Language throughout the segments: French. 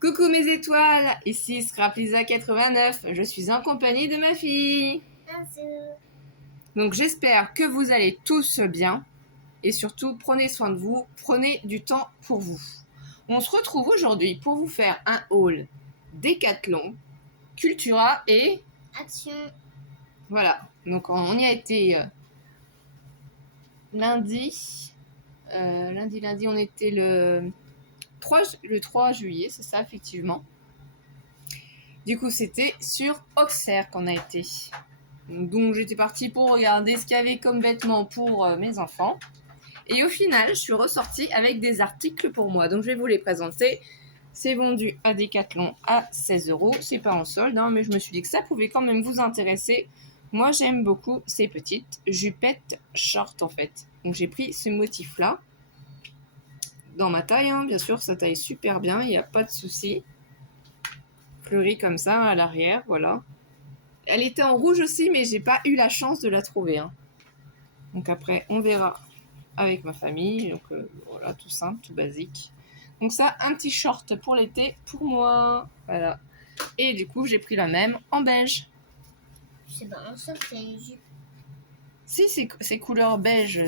Coucou mes étoiles, ici Scraplisa89, je suis en compagnie de ma fille. Bonjour. Donc j'espère que vous allez tous bien et surtout prenez soin de vous, prenez du temps pour vous. On se retrouve aujourd'hui pour vous faire un haul Décathlon, Cultura et Action. voilà. Donc on y a été lundi. Lundi, on était le 3 juillet, c'est ça effectivement. Du coup, c'était sur Auxerre qu'on a été. Donc j'étais partie pour regarder ce qu'il y avait comme vêtements pour mes enfants. Et au final, je suis ressortie avec des articles pour moi. Donc je vais vous les présenter. C'est vendu à Decathlon à 16 euros. C'est pas en solde, hein, mais je me suis dit que ça pouvait quand même vous intéresser. Moi, j'aime beaucoup ces petites jupettes short en fait. Donc j'ai pris ce motif-là. Dans ma taille, hein, bien sûr, ça taille super bien, il n'y a pas de souci. Fleurie comme ça à l'arrière, voilà. Elle était en rouge aussi, mais j'ai pas eu la chance de la trouver. Hein. Donc après, on verra avec ma famille. Donc voilà, tout simple, tout basique. Donc ça, un petit short pour l'été pour moi. Voilà. Et du coup, j'ai pris la même en beige. C'est pas un short, c'est une jupe. Si, c'est couleur beige.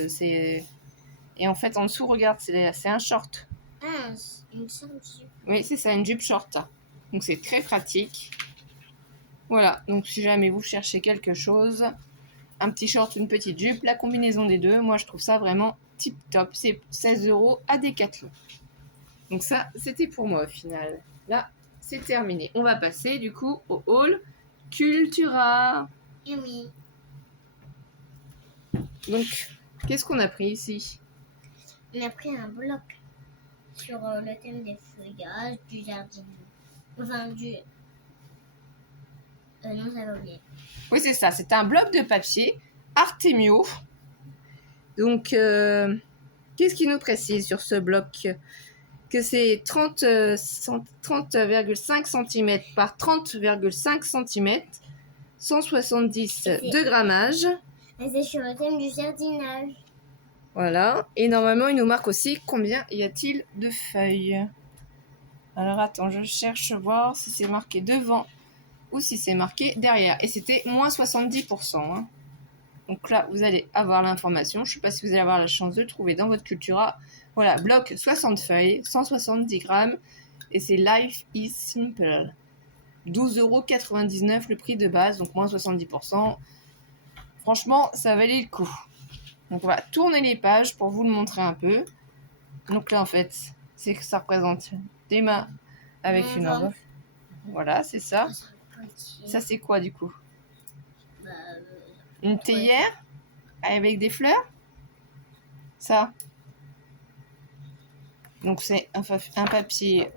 Et en fait, en dessous, regarde, c'est un short. Ah, une sorte de jupe. Oui, c'est ça, une jupe short. Donc c'est très pratique. Voilà, donc si jamais vous cherchez quelque chose, un petit short, une petite jupe, la combinaison des deux, moi je trouve ça vraiment tip top. C'est 16 euros à Decathlon. Donc ça, c'était pour moi au final. Là, c'est terminé. On va passer du coup au hall Cultura. Et oui. Donc, qu'est-ce qu'on a pris ici? On a pris un bloc sur le thème des feuillages, du jardin. Enfin, du. Non, j'avais oublié. Oui, c'est ça. C'est un bloc de papier Artemio. Donc, qu'est-ce qui nous précise sur ce bloc? Que c'est 30,5 cm par 30,5 cm, 170 de grammage. Et c'est sur le thème du jardinage. Voilà. Et normalement, il nous marque aussi combien y a-t-il de feuilles. Alors attends, je cherche voir si c'est marqué devant ou si c'est marqué derrière. Et c'était moins 70%. Hein. Donc là, vous allez avoir l'information. Je ne sais pas si vous allez avoir la chance de le trouver dans votre Cultura. Voilà, bloc 60 feuilles, 170 grammes. Et c'est Life is Simple. 12,99 € le prix de base, donc moins 70%. Franchement, ça valait le coup. Donc on va tourner les pages pour vous le montrer un peu. Donc là, en fait, c'est que ça représente des mains avec une enveloppe. Voilà, c'est ça. Ça, c'est quoi du coup? Bah, Une théière avec des fleurs. Ça. Donc c'est un papier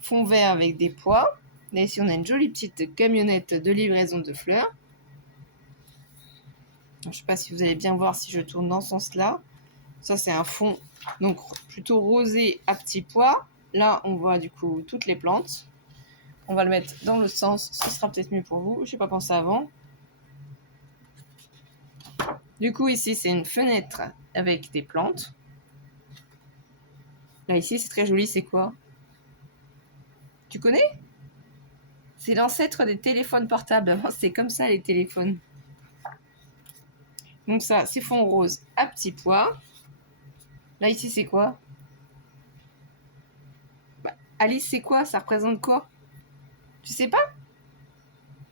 fond vert avec des pois. Là ici on a une jolie petite camionnette de livraison de fleurs. Je ne sais pas si vous allez bien voir si je tourne dans ce sens-là. Ça c'est un fond donc plutôt rosé à petits pois. Là on voit du coup toutes les plantes. On va le mettre dans le sens, ce sera peut-être mieux pour vous. Je n'ai pas pensé avant. Du coup ici c'est une fenêtre avec des plantes. Là ici c'est très joli, c'est quoi? Tu connais? C'est l'ancêtre des téléphones portables. Avant, c'était comme ça les téléphones. Donc ça, c'est fond rose à petits pois. Là, ici, c'est quoi? Alice, c'est quoi? Ça représente quoi? Tu sais pas?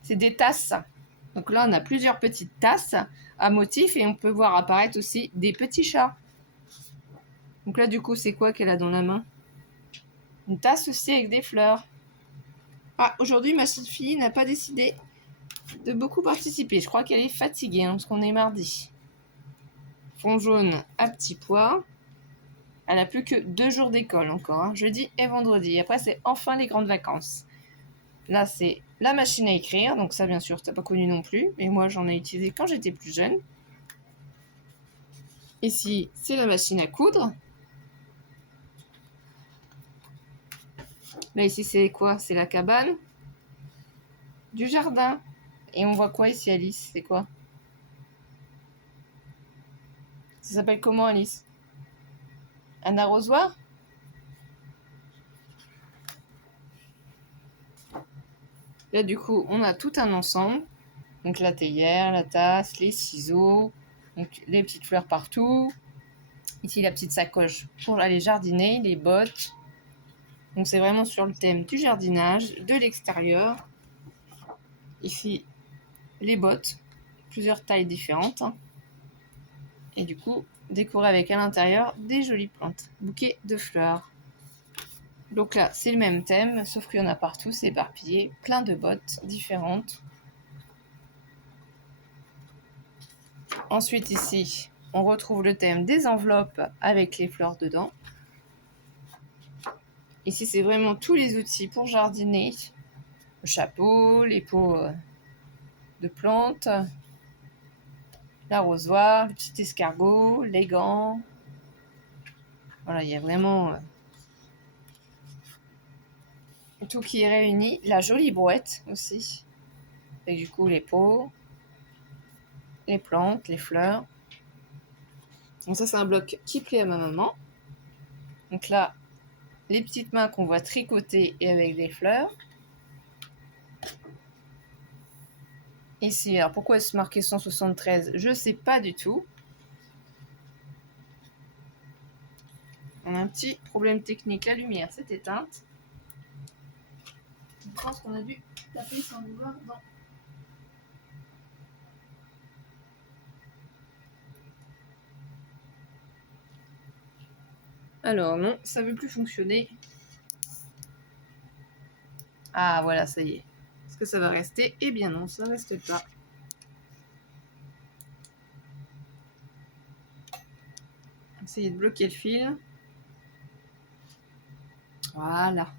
C'est des tasses. Donc là, on a plusieurs petites tasses à motifs et on peut voir apparaître aussi des petits chats. Donc là, du coup, c'est quoi qu'elle a dans la main? Une tasse aussi avec des fleurs. Ah, aujourd'hui, ma fille n'a pas décidé de beaucoup participer. Je crois qu'elle est fatiguée hein, parce qu'on est mardi. Fond jaune à petits pois. Elle n'a plus que 2 jours d'école encore, hein, jeudi et vendredi. Et après, c'est enfin les grandes vacances. Là, c'est la machine à écrire. Donc ça, bien sûr, tu n'as pas connu non plus. Mais moi, j'en ai utilisé quand j'étais plus jeune. Ici, c'est la machine à coudre. Là, ici, c'est quoi? C'est la cabane du jardin. Et on voit quoi ici, Alice? C'est quoi? Ça s'appelle comment, Alice? Un arrosoir? Là, du coup, on a tout un ensemble. Donc la théière, la tasse, les ciseaux, donc les petites fleurs partout. Ici, la petite sacoche pour aller jardiner, les bottes. Donc c'est vraiment sur le thème du jardinage, de l'extérieur. Ici, les bottes, plusieurs tailles différentes. Et du coup, décorer avec à l'intérieur des jolies plantes, bouquets de fleurs. Donc là, c'est le même thème, sauf qu'il y en a partout, c'est éparpillé, plein de bottes différentes. Ensuite, ici, on retrouve le thème des enveloppes avec les fleurs dedans. Ici, c'est vraiment tous les outils pour jardiner. Le chapeau, les pots de plantes, l'arrosoir, le petit escargot, les gants. Voilà, il y a vraiment tout qui est réuni. La jolie brouette aussi. Et du coup, les pots, les plantes, les fleurs. Donc ça, c'est un bloc qui plaît à ma maman. Donc là, les petites mains qu'on voit tricoter et avec des fleurs. Ici, alors pourquoi est-ce marqué 173? Je ne sais pas du tout. On a un petit problème technique, la lumière s'est éteinte. Je pense qu'on a dû taper sans vouloir dans... Alors non, ça ne veut plus fonctionner. Ah voilà, ça y est. Est-ce que ça va rester? Eh bien non, ça ne reste pas. Essayer de bloquer le fil. Voilà.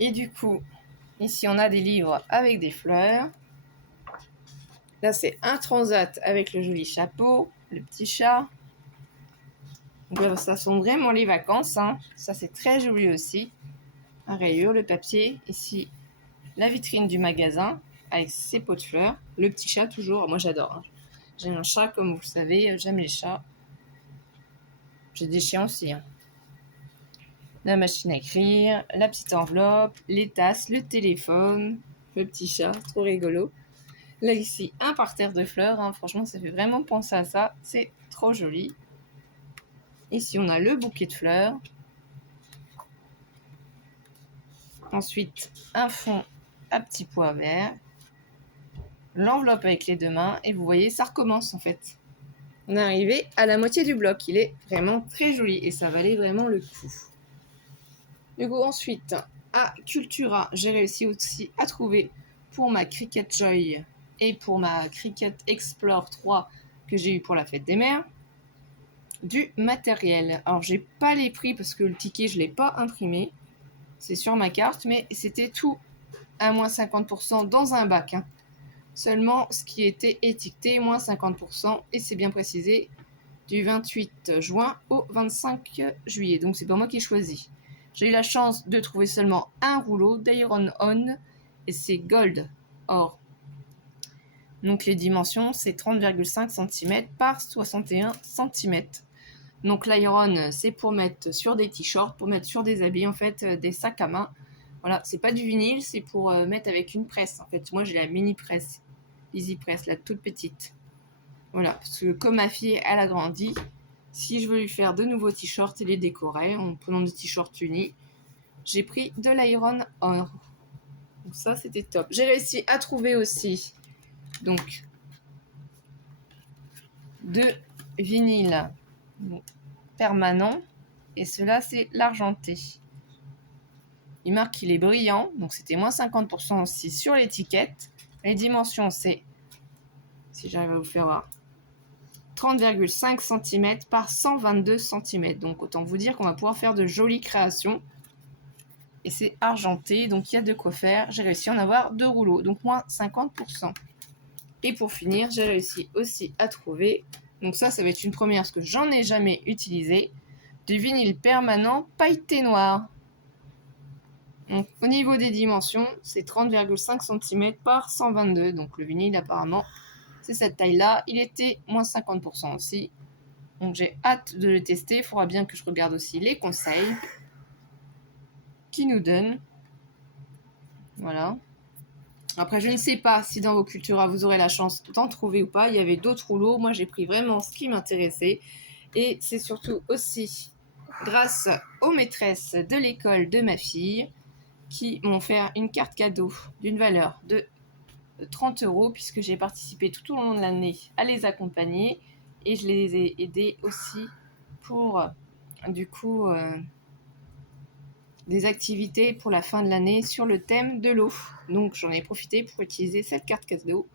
Et du coup, ici on a des livres avec des fleurs. Là c'est un transat avec le joli chapeau, le petit chat. Donc, ça sent vraiment les vacances. Hein. Ça c'est très joli aussi. Un rayure, le papier. Ici, la vitrine du magasin avec ses pots de fleurs. Le petit chat toujours. Moi j'adore. Hein. J'aime un chat comme vous le savez. J'aime les chats. J'ai des chiens aussi. Hein. La machine à écrire, la petite enveloppe, les tasses, le téléphone, le petit chat, trop rigolo. Là ici, un parterre de fleurs, hein. Franchement ça fait vraiment penser à ça, c'est trop joli. Ici on a le bouquet de fleurs. Ensuite un fond à petits pois verts. L'enveloppe avec les deux mains et vous voyez ça recommence en fait. On est arrivé à la moitié du bloc, il est vraiment très joli et ça valait vraiment le coup. Du coup ensuite à Cultura, j'ai réussi aussi à trouver pour ma Cricut Joy et pour ma Cricut Explore 3 que j'ai eu pour la fête des mères, du matériel. Alors j'ai pas les prix parce que le ticket je l'ai pas imprimé, c'est sur ma carte, mais c'était tout à moins 50% dans un bac. Hein. Seulement ce qui était étiqueté moins 50% et c'est bien précisé du 28 juin au 25 juillet. Donc c'est pas moi qui ai choisi. J'ai eu la chance de trouver seulement un rouleau d'Iron On et c'est Gold Or. Donc les dimensions, c'est 30,5 cm par 61 cm. Donc l'iron, c'est pour mettre sur des t-shirts, pour mettre sur des habits, en fait, des sacs à main. Voilà, c'est pas du vinyle, c'est pour mettre avec une presse. En fait, moi j'ai la mini presse, Easy Press, la toute petite. Voilà, parce que comme ma fille, elle a grandi, si je veux lui faire de nouveaux t-shirts et les décorer en prenant des t-shirts unis, j'ai pris de l'iron or. Donc ça, c'était top. J'ai réussi à trouver aussi donc deux vinyles permanents et cela c'est l'argenté. Il marque qu'il est brillant, donc c'était moins 50% aussi sur l'étiquette. Les dimensions c'est, si j'arrive à vous faire voir, 30,5 cm par 122 cm. Donc autant vous dire qu'on va pouvoir faire de jolies créations. Et c'est argenté, donc il y a de quoi faire. J'ai réussi à en avoir 2 rouleaux, donc moins 50%. Et pour finir, j'ai réussi aussi à trouver, donc ça va être une première parce que j'en ai jamais utilisé, du vinyle permanent pailleté noir. Donc au niveau des dimensions, c'est 30,5 cm par 122. Donc le vinyle apparemment, c'est cette taille-là. Il était moins 50% aussi. Donc j'ai hâte de le tester. Il faudra bien que je regarde aussi les conseils qu'ils nous donnent. Voilà. Après, je ne sais pas si dans vos Cultura, vous aurez la chance d'en trouver ou pas. Il y avait d'autres rouleaux. Moi, j'ai pris vraiment ce qui m'intéressait. Et c'est surtout aussi grâce aux maîtresses de l'école de ma fille qui m'ont fait une carte cadeau d'une valeur de 30 € puisque j'ai participé tout au long de l'année à les accompagner et je les ai aidés aussi pour du coup des activités pour la fin de l'année sur le thème de l'eau. Donc j'en ai profité pour utiliser cette carte cadeau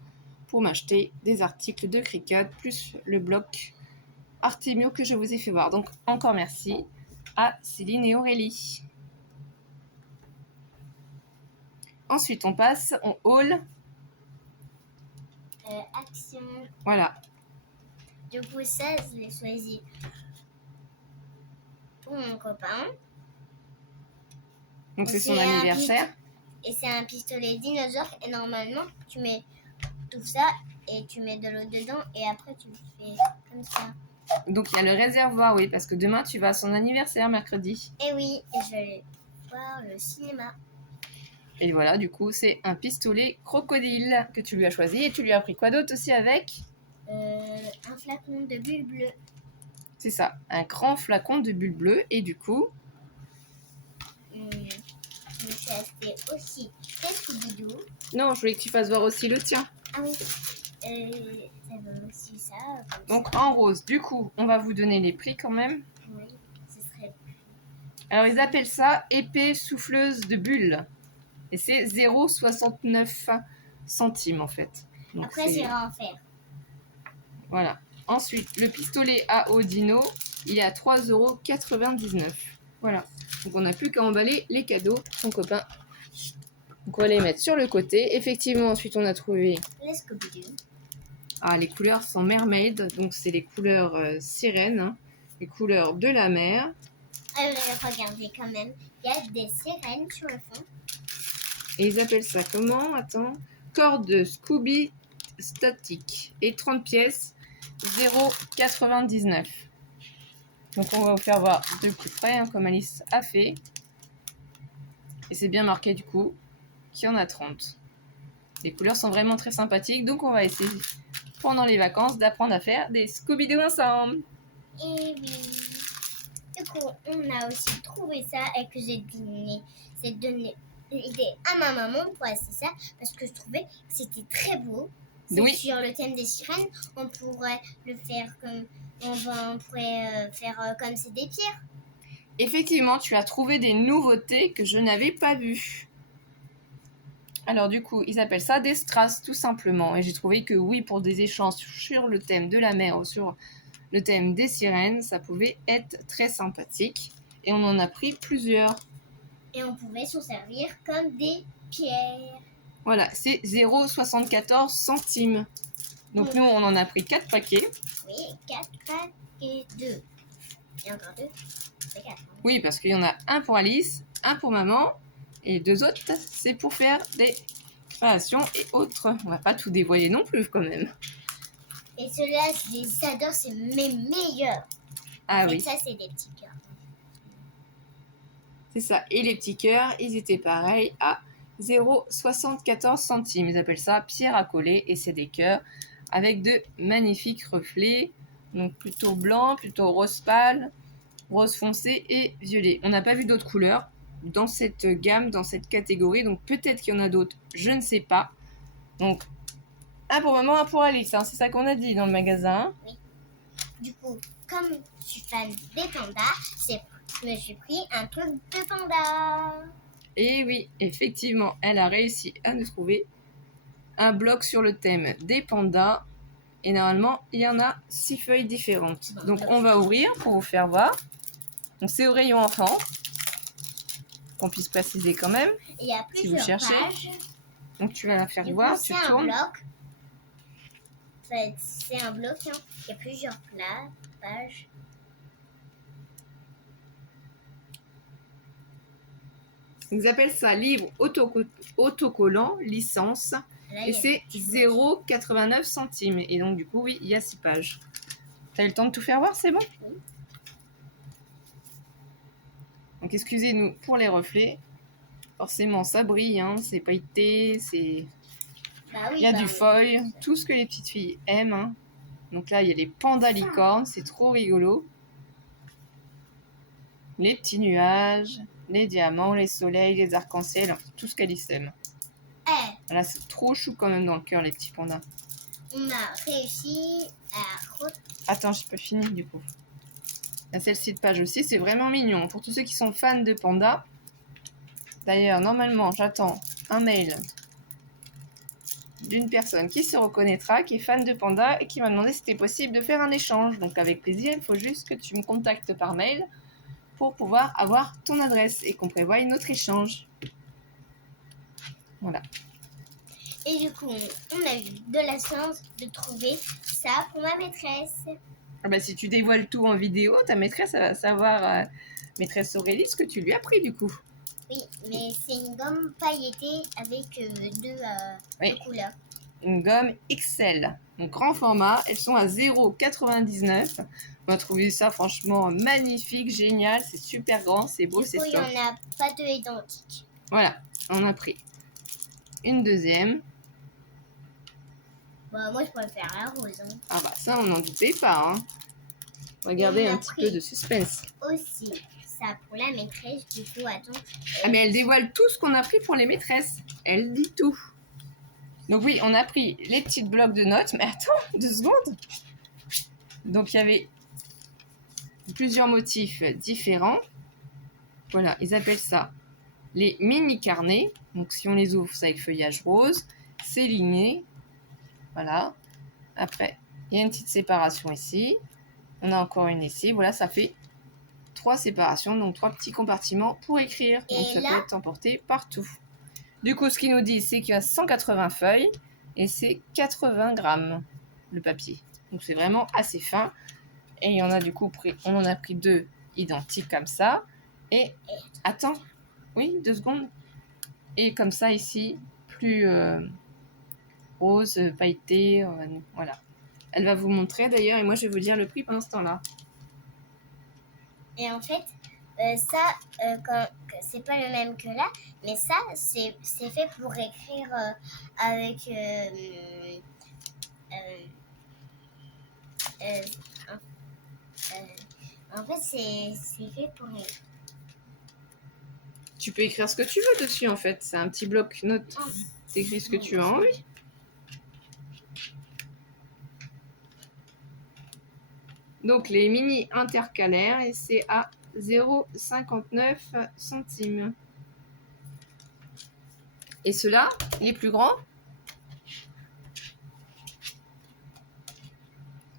pour m'acheter des articles de Cricut plus le bloc Artemio que je vous ai fait voir. Donc encore merci à Céline et Aurélie. Ensuite on passe en haul. Action. Voilà. Du coup, ça, je l'ai choisi pour mon copain. Donc Et c'est son c'est un anniversaire. Et c'est un pistolet dinosaure. Et normalement, tu mets tout ça et tu mets de l'eau dedans. Et après, tu le fais comme ça. Donc il y a le réservoir, oui, parce que demain tu vas à son anniversaire, mercredi. Et oui, et je vais aller voir le cinéma. Et voilà, du coup, c'est un pistolet crocodile que tu lui as choisi. Et tu lui as pris quoi d'autre aussi avec? Un flacon de bulles bleues. C'est ça, un grand flacon de bulles bleues. Et du coup, Je me suis acheté aussi des Scooby-Doo. non, je voulais que tu fasses voir aussi le tien. Ah oui, ça donne aussi ça. Comme Donc ça. en rose, du coup, on va vous donner les prix quand même. Oui, ce serait. Alors ils appellent ça épée souffleuse de bulles. Et c'est 0,69 centimes en fait. Donc, Après, j'irai en faire. Voilà. Ensuite, le pistolet à eau dino, il est à 3,99 €. Voilà. Donc on n'a plus qu'à emballer les cadeaux de son copain. Donc on va les mettre sur le côté. Effectivement, ensuite on a trouvé... Les Scooby-Doo. Ah, les couleurs sont mermaid, donc c'est les couleurs sirènes, hein, les couleurs de la mer. Regardez quand même, il y a des sirènes sur le fond. Et ils appellent ça comment? Attends. Corde Scooby statique. Et 30 pièces, 0,99 €. Donc on va vous faire voir de plus près, hein, comme Alice a fait. Et c'est bien marqué du coup qu'il y en a 30. Les couleurs sont vraiment très sympathiques, donc on va essayer pendant les vacances d'apprendre à faire des Scooby-Doo ensemble. Et oui. Du coup, on a aussi trouvé ça et que j'ai donné l'idée à ma maman pour acheter ça parce que je trouvais que c'était très beau. C'est Oui. sur le thème des sirènes. On pourrait le faire comme on pourrait faire comme c'est des pierres. Effectivement, tu as trouvé des nouveautés que je n'avais pas vues. Alors du coup, ils appellent ça des strass tout simplement. Et j'ai trouvé que oui, pour des échanges sur le thème de la mer ou sur le thème des sirènes, ça pouvait être très sympathique. Et on en a pris plusieurs. Et on pouvait s'en servir comme des pierres. Voilà, c'est 0,74 centimes. Donc nous, on en a pris 4 paquets. Oui, 4 et 2. Et encore 2. C'est 4. Oui, parce qu'il y en a un pour Alice, un pour maman, et 2 autres, c'est pour faire des créations et autres. On va pas tout dévoiler non plus quand même. Et ceux-là, je les adore, c'est mes meilleurs. Ah En fait, oui, ça, c'est des petits cœurs. c'est ça. Et les petits cœurs, ils étaient pareils à 0,74 centimes. Ils appellent ça pierre à coller et c'est des cœurs avec de magnifiques reflets. Donc plutôt blanc, plutôt rose pâle, rose foncé et violet. On n'a pas vu d'autres couleurs dans cette gamme, dans cette catégorie. Donc peut-être qu'il y en a d'autres, je ne sais pas. Donc un pour maman, un pour Alice. Hein. C'est ça qu'on a dit dans le magasin. Oui. Du coup, comme je suis fan des pandas, je me suis pris un truc de panda. Et oui, effectivement, elle a réussi à nous trouver un bloc sur le thème des pandas. Et normalement, il y en a 6 feuilles différentes. Donc on va ouvrir pour vous faire voir. Donc c'est au rayon enfant. Qu'on puisse préciser quand même. Il y a si vous plusieurs cherchez. pages. Donc tu vas la faire Du voir, coup, tu c'est un tournes. bloc. C'est un bloc, hein. Il y a plusieurs pages. Ils appellent ça livre autocollant, licence. Là, Et c'est 0,89 centimes. Et donc du coup, oui, il y a 6 pages. T'as eu le temps de tout faire voir, c'est bon? Oui. Donc excusez-nous pour les reflets. Forcément, ça brille, hein, c'est pailleté, c'est Bah oui, Il y a bah, du foil, tout ce que les petites filles aiment. Hein. Donc là, il y a les pandas licornes, c'est trop rigolo. Les petits nuages, les diamants, les soleils, les arcs-en-ciel, tout ce qu'Alice aime. Eh, Là, c'est trop chou quand même dans le cœur, les petits pandas. on a réussi à... Attends, j'ai pas fini du coup. Il y a celle-ci de page aussi, c'est vraiment mignon. Pour tous ceux qui sont fans de pandas. D'ailleurs, normalement, j'attends un mail d'une personne qui se reconnaîtra, qui est fan de panda et qui m'a demandé si c'était possible de faire un échange. Donc avec plaisir, il faut juste que tu me contactes par mail pour pouvoir avoir ton adresse et qu'on prévoie notre échange. Voilà. Et du coup, on a eu de la chance de trouver ça pour ma maîtresse. Ah bah, si tu dévoiles tout en vidéo, ta maîtresse elle va savoir, maîtresse Aurélie, ce que tu lui as pris du coup. Oui, mais c'est une gomme pailletée avec deux couleurs. Une gomme XL, donc grand format. Elles sont à 0,99. On a trouvé ça franchement magnifique, génial. C'est super grand, c'est beau, c'est Du coup, il top. n'y en a pas deux identiques. Voilà, on a pris une deuxième. Bah, moi, je préfère la rose. Hein. Ah bah ça, on n'en doutait pas. Hein. On va garder un petit peu de suspense. Aussi, ça pour la maîtresse, du coup, attends. Ah mais elle dévoile tout ce qu'on a pris pour les maîtresses. Elle dit tout. Donc oui, on a pris les petites blocs de notes. Mais attends, 2 secondes. Donc il y avait plusieurs motifs différents. Voilà, ils appellent ça les mini carnets. Donc si on les ouvre, c'est avec feuillage rose. C'est ligné. Voilà. Après, il y a une petite séparation ici. On a encore une ici. Voilà, ça fait 3 séparations, donc 3 petits compartiments pour écrire. Donc ça peut être emporté partout. Du coup, ce qu'il nous dit, c'est qu'il y a 180 feuilles et c'est 80 grammes le papier. Donc c'est vraiment assez fin. Et il y en a du coup, on en a pris 2 identiques comme ça. Et attends, oui, 2 secondes. Et comme ça ici, plus rose, pailleté, voilà. Elle va vous montrer d'ailleurs, et moi je vais vous dire le prix pendant ce temps-là. Et en fait, ça, c'est pas le même que là, mais ça, c'est fait pour écrire avec. En fait, c'est fait pour. Tu peux écrire ce que tu veux dessus en fait. C'est un petit bloc-notes. Tu écris ce que tu as envie. Donc les mini intercalaires, et c'est à 0,59 centimes. Et ceux-là, les plus grands,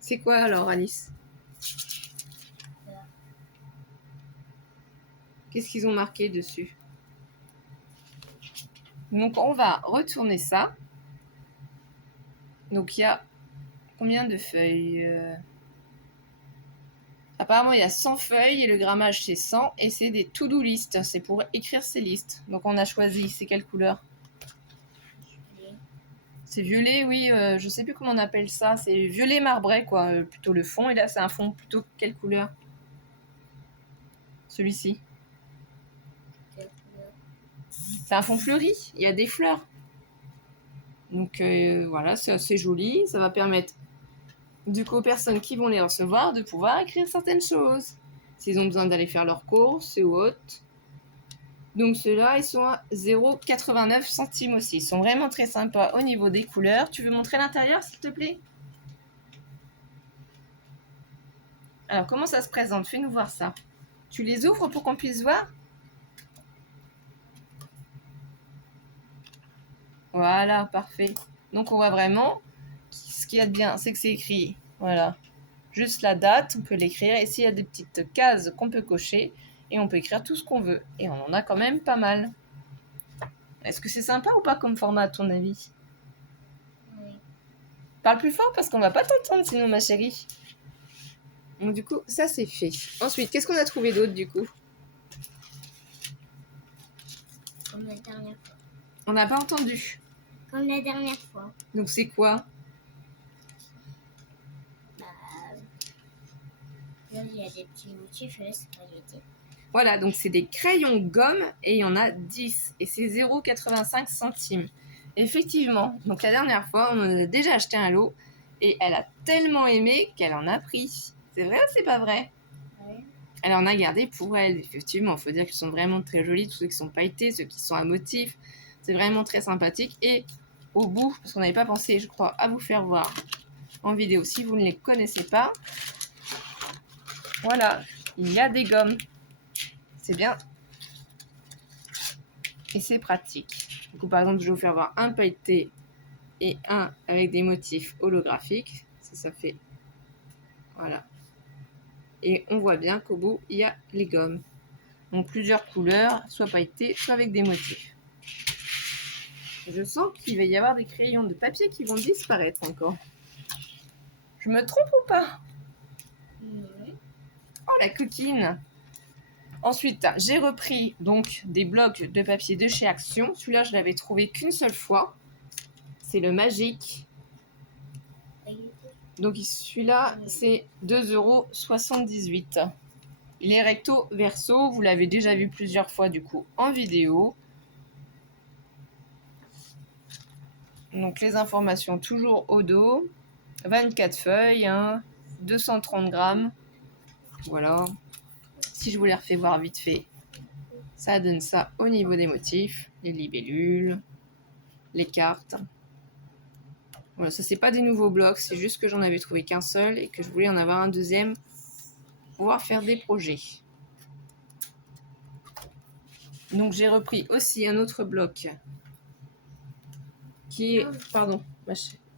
c'est quoi alors, Alice? Qu'est-ce qu'ils ont marqué dessus? Donc on va retourner ça. Donc il y a combien de feuilles? Apparemment, il y a 100 feuilles et le grammage, c'est 100. Et c'est des to-do list. C'est pour écrire ces listes. Donc, on a choisi. C'est quelle couleur? C'est violet, oui. Je sais plus comment on appelle ça. C'est violet marbré, quoi. Plutôt le fond. Et là, c'est un fond plutôt quelle couleur? Celui-ci. C'est un fond fleuri. Il y a des fleurs. Donc, voilà, c'est assez joli. Ça va permettre, du coup, aux personnes qui vont les recevoir de pouvoir écrire certaines choses. S'ils ont besoin d'aller faire leurs courses ou autres. Donc ceux-là, ils sont à 0,89 centimes aussi. Ils sont vraiment très sympas au niveau des couleurs. Tu veux montrer l'intérieur, s'il te plaît? Alors, comment ça se présente? Fais-nous voir ça. Tu les ouvres pour qu'on puisse voir? Voilà, parfait. Donc on voit vraiment, ce qu'il y a de bien, c'est que c'est écrit. Voilà. Juste la date, on peut l'écrire. Et s'il y a des petites cases qu'on peut cocher, et on peut écrire tout ce qu'on veut. Et on en a quand même pas mal. Est-ce que c'est sympa ou pas comme format à ton avis? Oui. Parle plus fort parce qu'on va pas t'entendre sinon, ma chérie. Donc du coup, ça c'est fait. Ensuite, qu'est-ce qu'on a trouvé d'autre du coup? Comme la dernière fois. On n'a pas entendu. Comme la dernière fois. Donc c'est quoi? Là, il y a des petits motifs, là, c'est pailleté. Voilà, donc c'est des crayons gomme et il y en a 10 et c'est 0,85 centimes. Effectivement. Donc la dernière fois, on en a déjà acheté un lot et elle a tellement aimé qu'elle en a pris. C'est vrai ou c'est pas vrai? Ouais. Elle en a gardé pour elle, effectivement. Il faut dire qu'ils sont vraiment très jolis, tous ceux qui sont pailletés, ceux qui sont à motifs. C'est vraiment très sympathique. Et au bout, parce qu'on n'avait pas pensé, je crois, à vous faire voir en vidéo si vous ne les connaissez pas. Voilà, il y a des gommes. C'est bien. Et c'est pratique. Du coup, par exemple, je vais vous faire voir un pailleté et un avec des motifs holographiques. Ça fait... Voilà. Et on voit bien qu'au bout, il y a les gommes. Donc plusieurs couleurs, soit pailletées, soit avec des motifs. Je sens qu'il va y avoir des crayons de papier qui vont disparaître encore. Je me trompe ou pas? Oh, la coquine! Ensuite, j'ai repris donc des blocs de papier de chez Action. Celui-là, je l'avais trouvé qu'une seule fois. C'est le Magique. Donc celui-là, c'est 2,78 €. Il est recto verso. Vous l'avez déjà vu plusieurs fois du coup en vidéo. Donc les informations toujours au dos. 24 feuilles, hein, 230 grammes. Voilà. Si je vous les refais voir vite fait, ça donne ça au niveau des motifs, les libellules, les cartes. Voilà, ça c'est pas des nouveaux blocs, c'est juste que j'en avais trouvé qu'un seul et que je voulais en avoir un deuxième pour pouvoir faire des projets. Donc j'ai repris aussi un autre bloc qui est, pardon,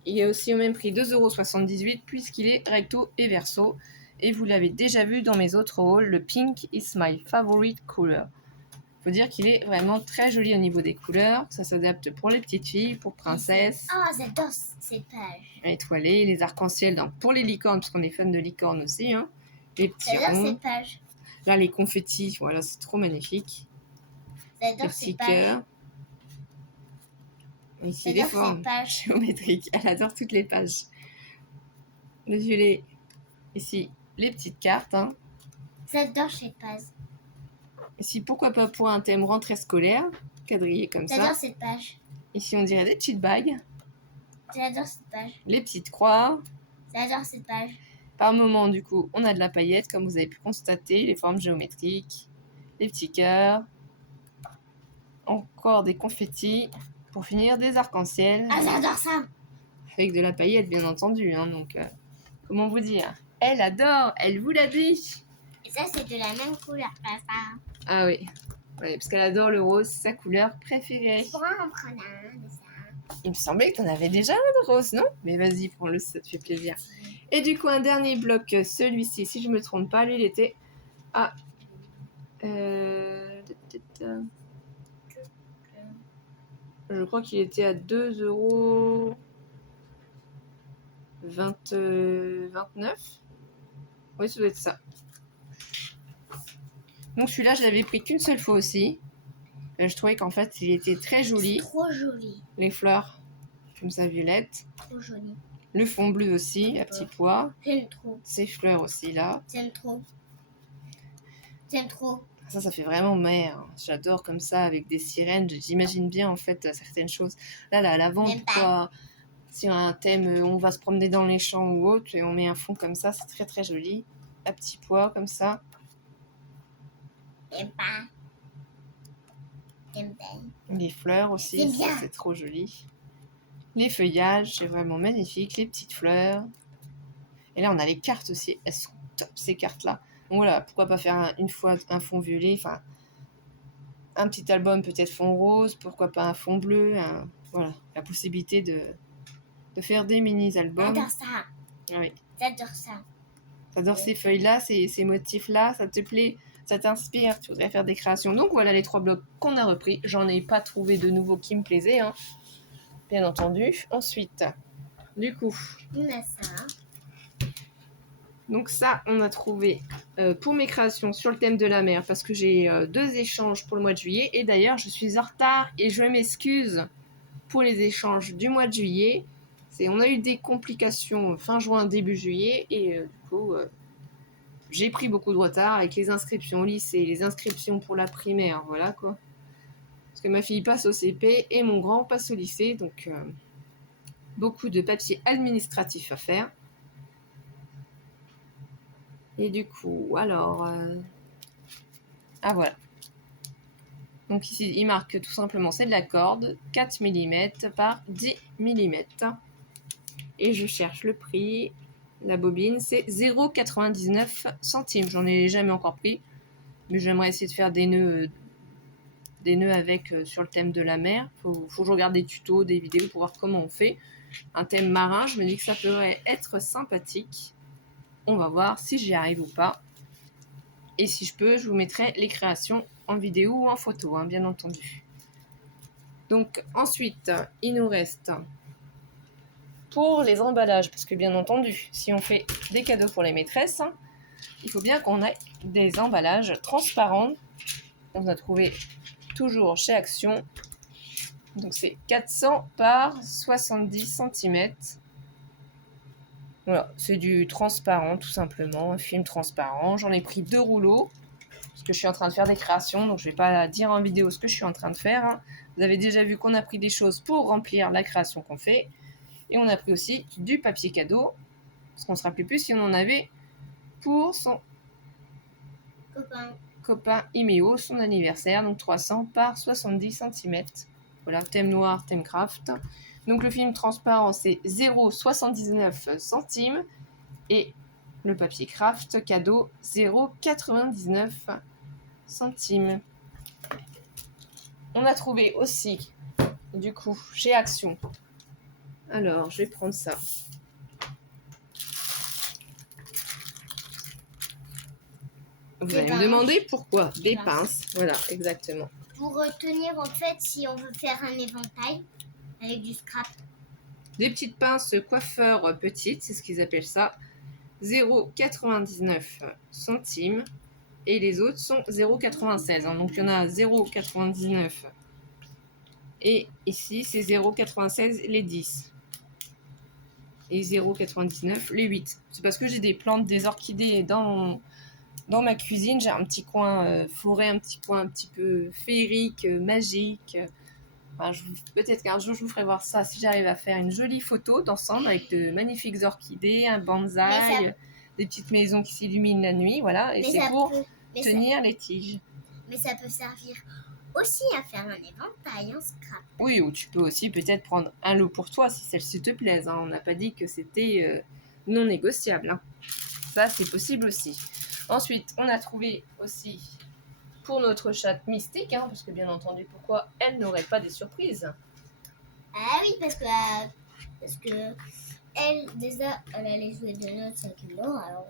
il est aussi au même prix 2,78 € puisqu'il est recto et verso. Et vous l'avez déjà vu dans mes autres hauls, le pink is my favorite color. Faut dire qu'il est vraiment très joli au niveau des couleurs. Ça s'adapte pour les petites filles, pour princesses. Oh, j'adore cette page. Étoilées, les arcs-en-ciel pour les licornes, parce qu'on est fan de licornes aussi. Hein. Les petits J'adore ronds. cette page. Là, les confettis, voilà, c'est trop magnifique. J'adore Les petits cette page. cœurs. Ici, les formes géométriques. Elle adore toutes les pages. Le violet. Ici, les petites cartes. Hein. J'adore cette page. Ici, pourquoi pas pour un thème rentrée scolaire, quadrillé comme ça. J'adore cette page. Ici, on dirait des petites bagues. J'adore cette page. Les petites croix. J'adore cette page. Par moment, du coup, on a de la paillette, comme vous avez pu constater, les formes géométriques, les petits cœurs, encore des confettis, pour finir, des arcs-en-ciel. Ah, j'adore ça. Avec de la paillette, bien entendu. Hein, donc, comment vous dire? Elle adore, elle vous l'a dit. Et ça, c'est de la même couleur que ça. Ah oui, ouais, parce qu'elle adore le rose, c'est sa couleur préférée. Je pourrais en prendre un de ça. Il me semblait que tu en avais déjà un de rose, non? Mais vas-y, prends-le, ça te fait plaisir. Et du coup, un dernier bloc, celui-ci, si je me trompe pas, lui, il était à... je crois qu'il était à 2,29 €. Oui, ça doit être ça. Donc celui-là, je l'avais pris qu'une seule fois aussi. Je trouvais qu'en fait, il était très joli. Trop joli. Les fleurs, comme ça, violette. Trop joli. Le fond bleu aussi, à petits pois. J'aime trop. Ces fleurs aussi, là. J'aime trop. J'aime trop. Ça fait vraiment mer. J'adore comme ça, avec des sirènes. J'imagine bien, en fait, certaines choses. Là, la lavande, pourquoi... Si on a un thème, on va se promener dans les champs ou autre, et on met un fond comme ça, c'est très très joli. À petits pois, comme ça. J'aime pas. J'aime bien. Les fleurs aussi, c'est trop joli. Les feuillages, c'est vraiment magnifique. Les petites fleurs. Et là, on a les cartes aussi. Elles sont top, ces cartes-là. Donc voilà, pourquoi pas faire une fois un fond violet, enfin, un petit album peut-être fond rose, pourquoi pas un fond bleu. Voilà, la possibilité de faire des mini-albums. J'adore ça. Oui. J'adore ça. T'adores ces feuilles-là, ces motifs-là, ça te plaît, ça t'inspire, tu voudrais faire des créations. Donc voilà les 3 blocs qu'on a repris. J'en ai pas trouvé de nouveaux qui me plaisaient, hein, bien entendu. Ensuite, du coup... On a ça. Donc ça, on a trouvé pour mes créations sur le thème de la mer, parce que j'ai 2 échanges pour le mois de juillet. Et d'ailleurs, je suis en retard et je m'excuse pour les échanges du mois de juillet. On a eu des complications fin juin, début juillet, et du coup, j'ai pris beaucoup de retard avec les inscriptions au lycée, les inscriptions pour la primaire, voilà quoi. Parce que ma fille passe au CP et mon grand passe au lycée. Donc, beaucoup de papiers administratifs à faire. Et du coup, alors... ah, voilà. Donc ici, il marque tout simplement, c'est de la corde, 4 mm par 10 mm. Et je cherche le prix. La bobine, c'est 0,99 centimes. J'en ai jamais encore pris. Mais j'aimerais essayer de faire des nœuds avec sur le thème de la mer. Faut que je regarde des tutos, des vidéos pour voir comment on fait. Un thème marin, je me dis que ça pourrait être sympathique. On va voir si j'y arrive ou pas. Et si je peux, je vous mettrai les créations en vidéo ou en photo, hein, bien entendu. Donc ensuite, il nous reste pour les emballages, parce que bien entendu, si on fait des cadeaux pour les maîtresses, il faut bien qu'on ait des emballages transparents. On a trouvé toujours chez Action. Donc c'est 400 par 70 cm. Voilà, c'est du transparent tout simplement, un film transparent. J'en ai pris 2 rouleaux, parce que je suis en train de faire des créations, donc je ne vais pas dire en vidéo ce que je suis en train de faire, hein. Vous avez déjà vu qu'on a pris des choses pour remplir la création qu'on fait. Et on a pris aussi du papier cadeau, parce qu'on ne se rappelait plus si on en avait pour son copain Iméo, son anniversaire, donc 300 par 70 cm. Voilà, thème noir, thème craft. Donc le film transparent, c'est 0,79 centimes. Et le papier craft cadeau, 0,99 centimes. On a trouvé aussi, du coup, chez Action. Alors, je vais prendre ça. Vous allez me demander pourquoi. Des pinces. Voilà, exactement. Pour retenir, en fait, si on veut faire un éventail avec du scrap. Des petites pinces coiffeur petites, c'est ce qu'ils appellent ça. 0,99 centimes. Et les autres sont 0,96. Donc, il y en a 0,99. Et ici, c'est 0,96 les 10. Et 0,99 les 8. C'est parce que j'ai des plantes, des orchidées dans ma cuisine. J'ai un petit coin forêt, un petit coin un petit peu féerique, magique. Enfin, peut-être qu'un jour, je vous ferai voir ça si j'arrive à faire une jolie photo d'ensemble avec de magnifiques orchidées, un bonsaï, des petites maisons qui s'illuminent la nuit. Voilà, et c'est pour tenir les tiges. Mais ça peut servir aussi à faire un éventail en scrap. Oui, ou tu peux aussi peut-être prendre un lot pour toi si celle-ci te plaise. Hein. On n'a pas dit que c'était non négociable. Hein. Ça, c'est possible aussi. Ensuite, on a trouvé aussi pour notre chatte mystique, hein, parce que bien entendu, pourquoi elle n'aurait pas des surprises? Ah oui, parce que elle, déjà, elle allait jouer de notre 5 alors...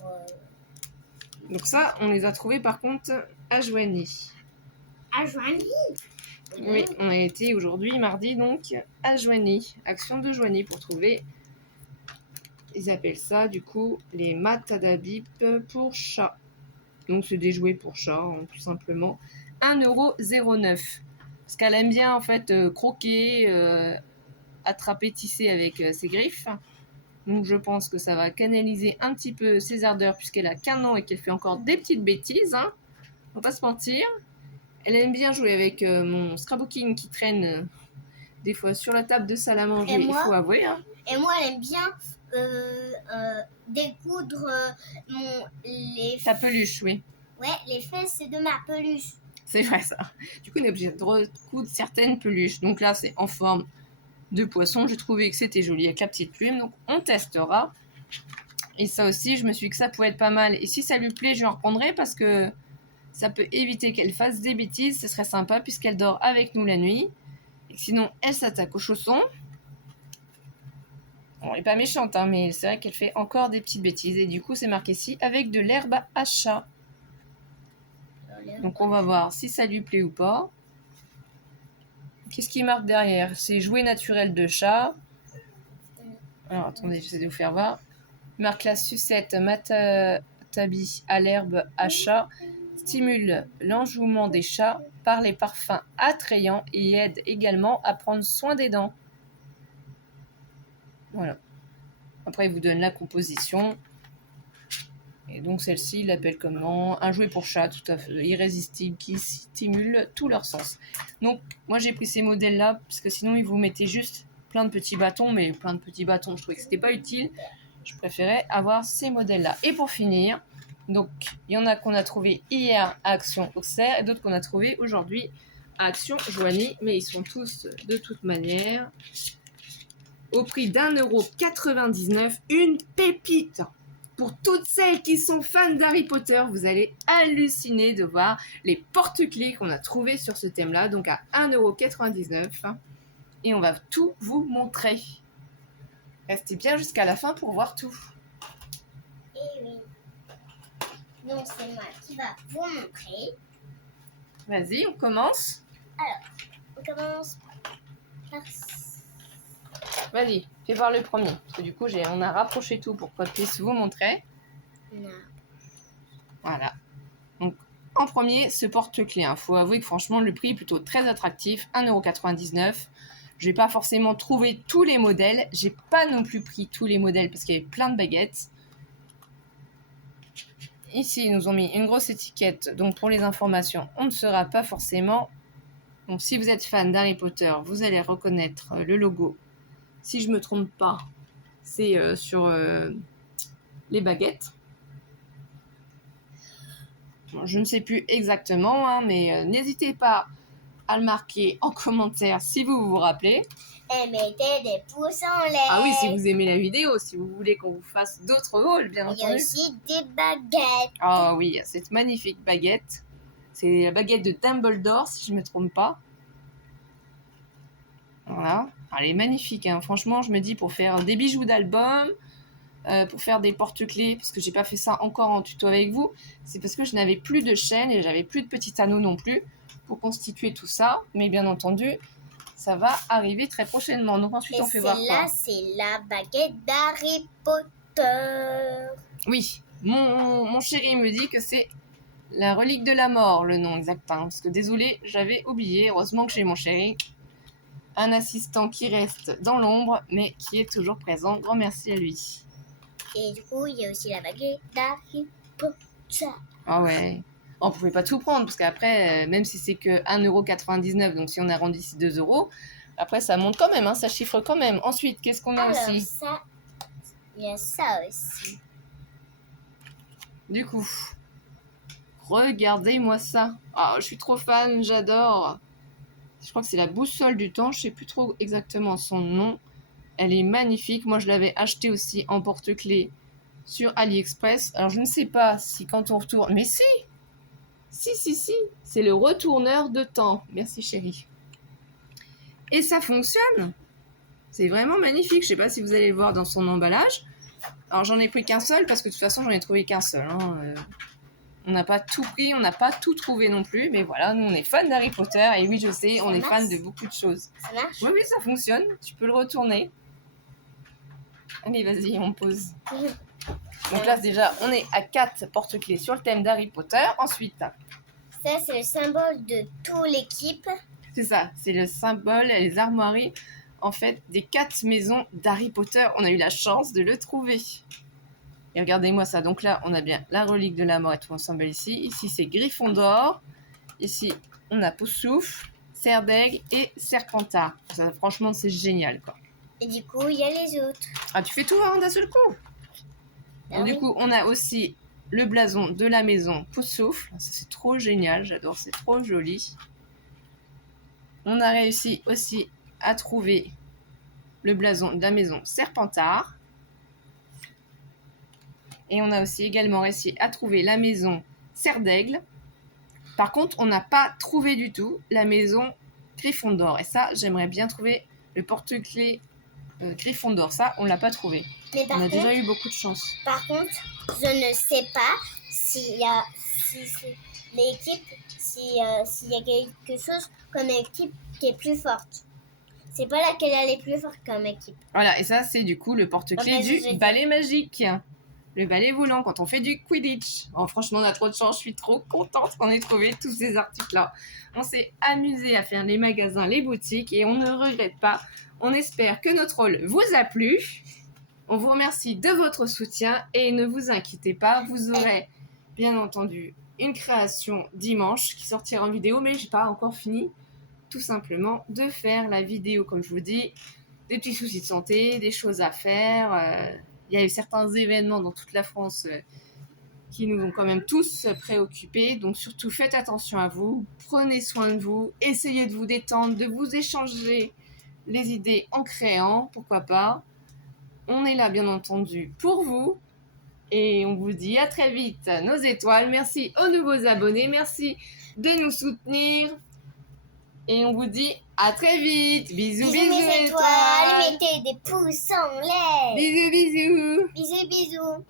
Donc ça, on les a trouvés par contre à Joigny. À Joigny? Oui, on a été aujourd'hui, mardi, donc à Joigny. Action de Joigny pour trouver. Ils appellent ça, du coup, les matadabip pour chat. Donc c'est des jouets pour chat, hein, tout simplement. 1,09 €. Parce qu'elle aime bien, en fait, croquer, attraper, tisser avec ses griffes. Donc je pense que ça va canaliser un petit peu ses ardeurs puisqu'elle a qu'1 an et qu'elle fait encore des petites bêtises. Hein. On va pas se mentir. Elle aime bien jouer avec mon scrapbooking qui traîne des fois sur la table de salle à manger, il faut avouer. Hein. Et moi, elle aime bien découdre ta peluche, oui. Ouais, les fesses de ma peluche. C'est vrai ça. Du coup, on est obligé de recoudre certaines peluches. Donc là, c'est en forme de poisson. J'ai trouvé que c'était joli avec la petite plume. Donc on testera. Et ça aussi, je me suis dit que ça pouvait être pas mal. Et si ça lui plaît, je en reprendrai parce que ça peut éviter qu'elle fasse des bêtises. Ce serait sympa puisqu'elle dort avec nous la nuit. Et sinon, elle s'attaque aux chaussons. Bon, elle n'est pas méchante, hein, mais c'est vrai qu'elle fait encore des petites bêtises. Et du coup, c'est marqué ici avec de l'herbe à chat. Donc on va voir si ça lui plaît ou pas. Qu'est-ce qui marque derrière? C'est jouet naturel de chat. Alors attendez, j'essaie de vous faire voir. Il marque la sucette Matatabi à l'herbe à chat. Stimule l'enjouement des chats par les parfums attrayants et aide également à prendre soin des dents. Voilà. Après, il vous donne la composition. Et donc celle-ci, il l'appelle comment? Un jouet pour chat, tout à fait irrésistible, qui stimule tous leurs sens. Donc moi j'ai pris ces modèles-là, parce que sinon ils vous mettaient juste plein de petits bâtons, mais plein de petits bâtons, je trouvais que c'était pas utile. Je préférais avoir ces modèles-là. Et pour finir, donc il y en a qu'on a trouvé hier à Action Auxerre, et d'autres qu'on a trouvé aujourd'hui à Action Joigny, mais ils sont tous de toute manière au prix d'1,99 €, une pépite. Pour toutes celles qui sont fans d'Harry Potter, vous allez halluciner de voir les porte-clés qu'on a trouvés sur ce thème-là, donc à 1,99 €. Et on va tout vous montrer. Restez bien jusqu'à la fin pour voir tout. Et oui. Donc c'est moi qui va vous montrer. Vas-y, on commence. On commence par... Vas-y, fais voir le premier. Parce que du coup, on a rapproché tout pour qu'on puisse vous montrer. Non. Voilà. Donc, en premier, ce porte-clés. Il faut avouer que franchement, le prix est plutôt très attractif. 1,99 €. Je n'ai pas forcément trouvé tous les modèles. J'ai pas non plus pris tous les modèles parce qu'il y avait plein de baguettes. Ici, ils nous ont mis une grosse étiquette. Donc, pour les informations, on ne saura pas forcément. Donc, si vous êtes fan d'Harry Potter, vous allez reconnaître le logo. Si je ne me trompe pas, c'est sur les baguettes. Bon, je ne sais plus exactement, hein, mais n'hésitez pas à le marquer en commentaire si vous vous rappelez. Et mettez des pouces en l'air. Ah oui, si vous aimez la vidéo, si vous voulez qu'on vous fasse d'autres hauls, bien entendu. Il y a aussi des baguettes. Ah oui, il y a cette magnifique baguette. C'est la baguette de Dumbledore, si je ne me trompe pas. Voilà. Elle est magnifique, hein. Franchement, je me dis pour faire des bijoux d'album, pour faire des porte-clés, parce que j'ai pas fait ça encore en tuto avec vous, c'est parce que je n'avais plus de chaîne et j'avais plus de petits anneaux non plus pour constituer tout ça. Mais bien entendu, ça va arriver très prochainement. Donc ensuite, on fait voir quoi? Celle-là, c'est la baguette d'Harry Potter. Oui, mon chéri me dit que c'est la relique de la mort, le nom exact. Hein, parce que désolé, j'avais oublié. Heureusement que j'ai mon chéri. Un assistant qui reste dans l'ombre, mais qui est toujours présent. Grand merci à lui. Et du coup, il y a aussi la baguette d'Harry Potter. Ah ouais. On pouvait pas tout prendre, parce qu'après, même si c'est que 1,99 €, donc si on arrondit c'est 2 €, après ça monte quand même, hein, ça chiffre quand même. Ensuite, qu'est-ce qu'on a Alors, aussi? ça, il y a ça aussi. Du coup, regardez-moi ça. Ah, je suis trop fan, j'adore. Je crois que c'est la boussole du temps, je sais plus trop exactement son nom. Elle est magnifique. Moi, je l'avais achetée aussi en porte-clés sur AliExpress. Alors, je ne sais pas si quand on retourne... Mais si, c'est le retourneur de temps. Merci, chérie. Et ça fonctionne. C'est vraiment magnifique. Je ne sais pas si vous allez le voir dans son emballage. Alors, j'en ai pris qu'un seul parce que de toute façon, j'en ai trouvé qu'un seul. Hein. On n'a pas tout pris, on n'a pas tout trouvé non plus. Mais voilà, nous, on est fans d'Harry Potter. Et oui, je sais, on est fans de beaucoup de choses. Ça marche? Oui, ça fonctionne. Tu peux le retourner. Allez, vas-y, on pose. Donc là, déjà, on est à 4 porte-clés sur le thème d'Harry Potter. Ensuite, ça, c'est le symbole de toute l'équipe. C'est ça, c'est le symbole, les armoiries, en fait, des 4 maisons d'Harry Potter. On a eu la chance de le trouver. Et regardez-moi ça. Donc là, on a bien la relique de la mort et tout ensemble ici. Ici, c'est Gryffondor. Ici, on a Poussoufle, Serre d'Aigle et Serpentard. Ça, franchement, c'est génial, quoi. Et du coup, il y a les autres. Ah, tu fais tout hein, d'un seul coup. Ah, Donc, oui. du coup, on a aussi le blason de la maison Poussoufle. Ça, c'est trop génial, j'adore, c'est trop joli. On a réussi aussi à trouver le blason de la maison Serpentard. Et on a aussi également réussi à trouver la maison Serre d'Aigle. Par contre, on n'a pas trouvé du tout la maison Gryffondor. Et ça, j'aimerais bien trouver le porte-clés Gryffondor. Ça, on ne l'a pas trouvé. Mais on a déjà eu beaucoup de chance. Par contre, je ne sais pas s'il y a l'équipe, s'il y a quelque chose comme équipe qui est plus forte. C'est pas laquelle elle est plus forte comme équipe. Voilà, et ça, c'est du coup le porte-clés du balai magique. Le balai volant quand on fait du Quidditch. Oh, franchement, on a trop de chance. Je suis trop contente qu'on ait trouvé tous ces articles-là. On s'est amusé à faire les magasins, les boutiques et on ne regrette pas. On espère que notre rôle vous a plu. On vous remercie de votre soutien et ne vous inquiétez pas, vous aurez bien entendu une création dimanche qui sortira en vidéo, mais j'ai pas encore fini tout simplement de faire la vidéo. Comme je vous dis, des petits soucis de santé, des choses à faire. Il y a eu certains événements dans toute la France qui nous ont quand même tous préoccupés. Donc surtout faites attention à vous, prenez soin de vous, essayez de vous détendre, de vous échanger les idées en créant, pourquoi pas. On est là bien entendu pour vous. Et on vous dit à très vite, nos étoiles. Merci aux nouveaux abonnés. Merci de nous soutenir. Et on vous dit à très vite. Bisous, bisous, mes étoiles. Mettez des pouces en l'air. Bisous, bisous. Bisous, bisous.